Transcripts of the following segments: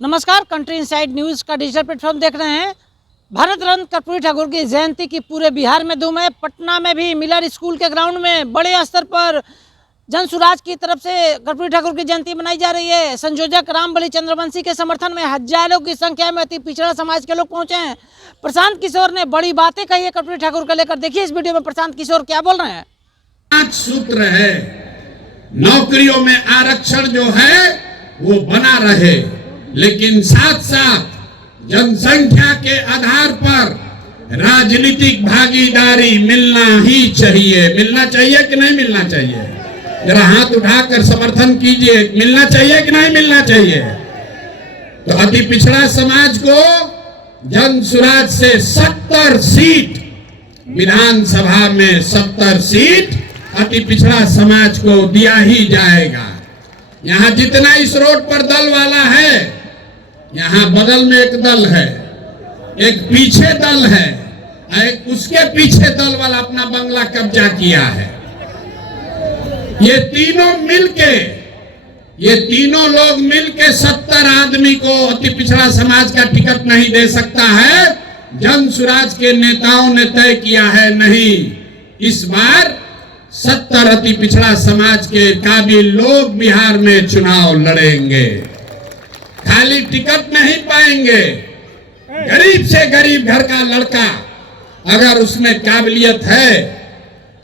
नमस्कार, country inside news का digital platform देख रहे हैं। भारत रत्न कर्पूरी ठाकुर की जयंती की पूरे बिहार में धूम है। पटना में भी मिलर स्कूल के ग्राउंड में बड़े स्तर पर जन सुराज की तरफ से कर्पूरी ठाकुर की जयंती मनाई जा रही है। संयोजक रामबली चंद्रवंशी के समर्थन में हजारों की संख्या में अति पिछड़ा समाज के लोग पहुंचे हैं। प्रशांत किशोर ने बड़ी बातें कही है कर्पूरी ठाकुर को लेकर। देखिए इस वीडियो में प्रशांत किशोर क्या बोल रहे हैं। 5 सूत्र है, नौकरियों में आरक्षण जो है वो बना रहे, लेकिन साथ साथ जनसंख्या के आधार पर राजनीतिक भागीदारी मिलना ही चाहिए। मिलना चाहिए कि नहीं मिलना चाहिए? जरा हाथ उठाकर समर्थन कीजिए। मिलना चाहिए कि नहीं मिलना चाहिए? तो अति पिछड़ा समाज को जन सुराज से 70 सीट, विधानसभा में 70 सीट अति पिछड़ा समाज को दिया ही जाएगा। यहां जितना इस रोड पर दल वाला है, यहां बगल में एक दल है, एक पीछे दल है, एक उसके पीछे दल वाला अपना बंगला कब्जा किया है। ये तीनों लोग मिलके 70 आदमी को अति पिछड़ा समाज का टिकट नहीं दे सकता है। जन सुराज के नेताओं ने तय किया है, नहीं, इस बार 70 अति पिछड़ा समाज के काबिल लोग बिहार में चुनाव लड़ेंगे। खाली टिकट नहीं पाएंगे। गरीब से गरीब घर का लड़का अगर उसमें काबिलियत है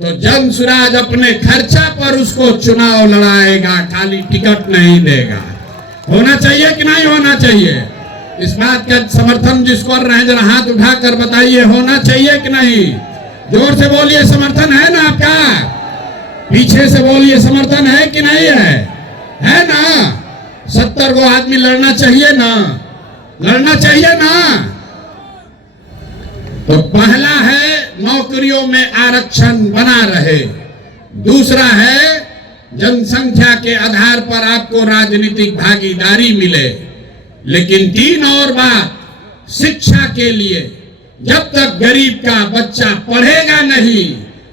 तो जन सुराज अपने खर्चा पर उसको चुनाव लड़ाएगा, खाली टिकट नहीं देगा। होना चाहिए कि नहीं होना चाहिए? इस बात का समर्थन जिसको कर रहे हैं जरा हाथ उठाकर बताइए, होना चाहिए कि नहीं? जोर से बोलिए, समर्थन है ना आपका? पीछे से बोलिए, समर्थन है कि नहीं है? है ना? 70 को आदमी लड़ना चाहिए ना? लड़ना चाहिए ना? तो पहला है नौकरियों में आरक्षण बना रहे। दूसरा है जनसंख्या के आधार पर आपको राजनीतिक भागीदारी मिले। लेकिन 3 और बात, शिक्षा के लिए जब तक गरीब का बच्चा पढ़ेगा नहीं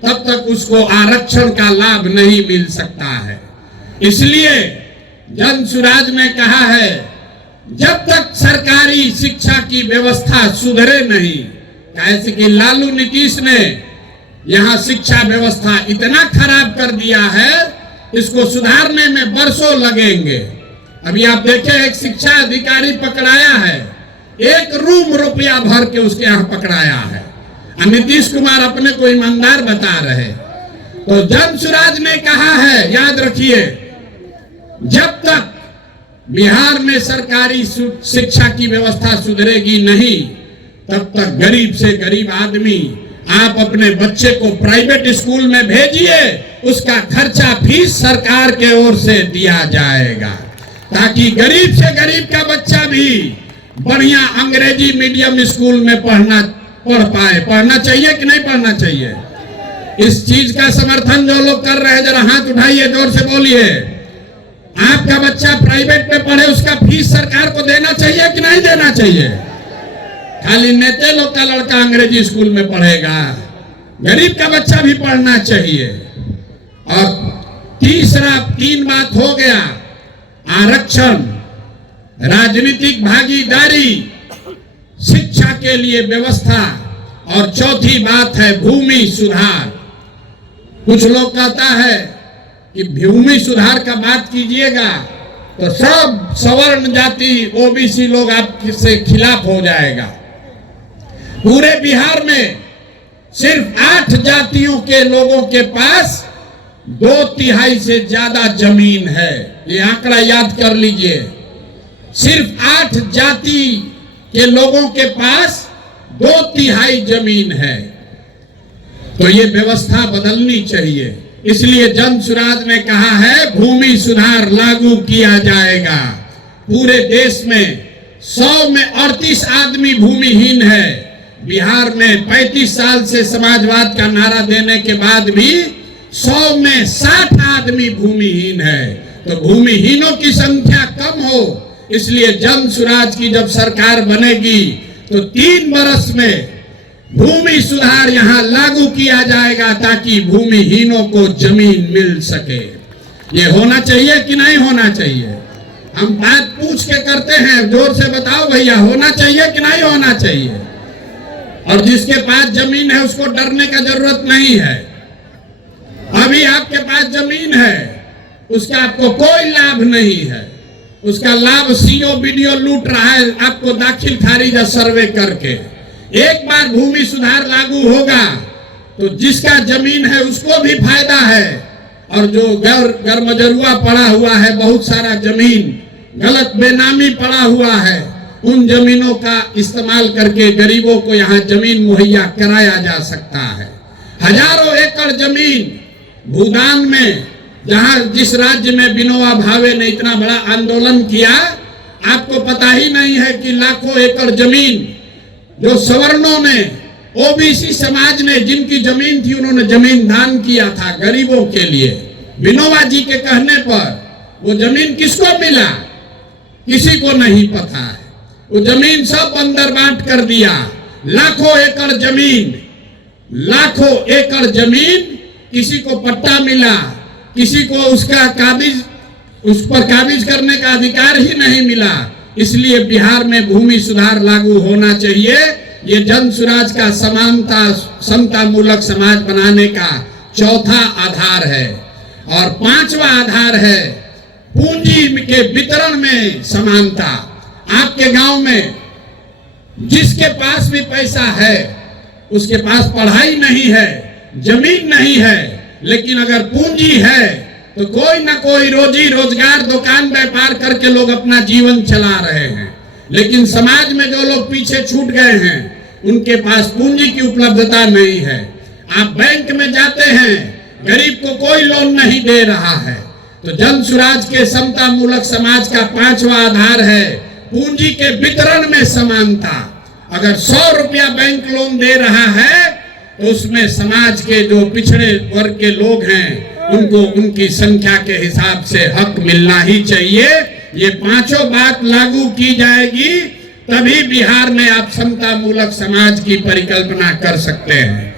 तब तक उसको आरक्षण का लाभ नहीं मिल सकता है। इसलिए जन सुराज ने कहा है, जब तक सरकारी शिक्षा की व्यवस्था सुधरे नहीं, कैसे कि लालू नीतीश ने यहां शिक्षा व्यवस्था इतना खराब कर दिया है, इसको सुधारने में बरसों लगेंगे। अभी आप देखें, एक शिक्षा अधिकारी पकड़ाया है, 1 रूम रुपया भर के उसके यहां पकड़ाया है। नीतीश कुमार अपने को ईमानदार बता रहे। तो जन सुराज ने कहा है, याद रखिए, जब तक बिहार में सरकारी शिक्षा की व्यवस्था सुधरेगी नहीं, तब तक गरीब से गरीब आदमी, आप अपने बच्चे को प्राइवेट स्कूल में भेजिए, उसका खर्चा फीस सरकार के ओर से दिया जाएगा, ताकि गरीब से गरीब का बच्चा भी बढ़िया अंग्रेजी मीडियम स्कूल में पढ़ पाए। पढ़ना चाहिए कि नहीं पढ़ना चाहिए? इस चीज का समर्थन जो लोग कर रहे हैं जरा हाथ उठाइए, जोर से बोलिए। आपका बच्चा प्राइवेट में पढ़े, उसका फीस सरकार को देना चाहिए कि नहीं देना चाहिए? खाली नेता लोग का लड़का अंग्रेजी स्कूल में पढ़ेगा, गरीब का बच्चा भी पढ़ना चाहिए। और तीसरा 3 बात हो गया, आरक्षण, राजनीतिक भागीदारी, शिक्षा के लिए व्यवस्था, और चौथी बात है भूमि सुधार। कुछ लोग कहता है कि भूमि सुधार का बात कीजिएगा तो सब सवर्ण जाति ओबीसी लोग आपसे खिलाफ हो जाएगा। पूरे बिहार में सिर्फ 8 जातियों के लोगों के पास 2/3 से ज्यादा जमीन है। ये आंकड़ा याद कर लीजिए। सिर्फ 8 जाति के लोगों के पास 2/3 जमीन है। तो ये व्यवस्था बदलनी चाहिए। इसलिए जन सुराज ने कहा है, भूमि सुधार लागू किया जाएगा। पूरे देश में 100 में 38 आदमी भूमिहीन है। बिहार में 35 साल से समाजवाद का नारा देने के बाद भी 100 में 60 आदमी भूमिहीन है। तो भूमिहीनों की संख्या कम हो, इसलिए जन सुराज की जब सरकार बनेगी तो 3 वर्ष में भूमि सुधार यहां लागू किया जाएगा, ताकि भूमिहीनों को जमीन मिल सके। ये होना चाहिए कि नहीं होना चाहिए? हम बात पूछ के करते हैं, जोर से बताओ भैया, होना चाहिए कि नहीं होना चाहिए? और जिसके पास जमीन है उसको डरने का जरूरत नहीं है। अभी आपके पास जमीन है, उसका आपको कोई लाभ नहीं है। उसका लाभ सीओ बीडीओ लूट रहा है आपको दाखिल खारिज सर्वे करके। एक बार भूमि सुधार लागू होगा तो जिसका जमीन है उसको भी फायदा है, और जो गरमजरुआ पड़ा हुआ है, बहुत सारा जमीन गलत बेनामी पड़ा हुआ है, उन जमीनों का इस्तेमाल करके गरीबों को यहाँ जमीन मुहैया कराया जा सकता है। हजारों एकड़ जमीन भूदान में, जहां जिस राज्य में विनोबा भावे ने इतना बड़ा आंदोलन किया, आपको पता ही नहीं है कि लाखों एकड़ जमीन जो सवर्णों ने, ओबीसी समाज ने, जिनकी जमीन थी, उन्होंने जमीन दान किया था गरीबों के लिए। विनोबा जी के कहने पर वो जमीन किसको मिला, किसी को नहीं पता है। वो जमीन सब अंदर बांट कर दिया। लाखों एकड़ जमीन, लाखों एकड़ जमीन, किसी को पट्टा मिला, किसी को उसका काबिज, उस पर काबिज करने का अधिकार ही नहीं मिला। इसलिए बिहार में भूमि सुधार लागू होना चाहिए। ये जन सुराज का समानता, समता मूलक समाज बनाने का चौथा आधार है। और पांचवा आधार है पूंजी के वितरण में समानता। आपके गांव में जिसके पास भी पैसा है, उसके पास पढ़ाई नहीं है, जमीन नहीं है, लेकिन अगर पूंजी है तो कोई ना कोई रोजी रोजगार, दुकान व्यापार करके लोग अपना जीवन चला रहे हैं। लेकिन समाज में जो लोग पीछे छूट गए हैं, उनके पास पूंजी की उपलब्धता नहीं है। आप बैंक में जाते हैं, गरीब को कोई लोन नहीं दे रहा है। तो जन सुराज के समता मूलक समाज का पांचवा आधार है पूंजी के वितरण में समानता। अगर 100 रुपया बैंक लोन दे रहा है तो उसमें समाज के जो पिछड़े वर्ग के लोग हैं, उनको उनकी संख्या के हिसाब से हक मिलना ही चाहिए। ये पांचों बात लागू की जाएगी, तभी बिहार में आप समता मूलक समाज की परिकल्पना कर सकते हैं।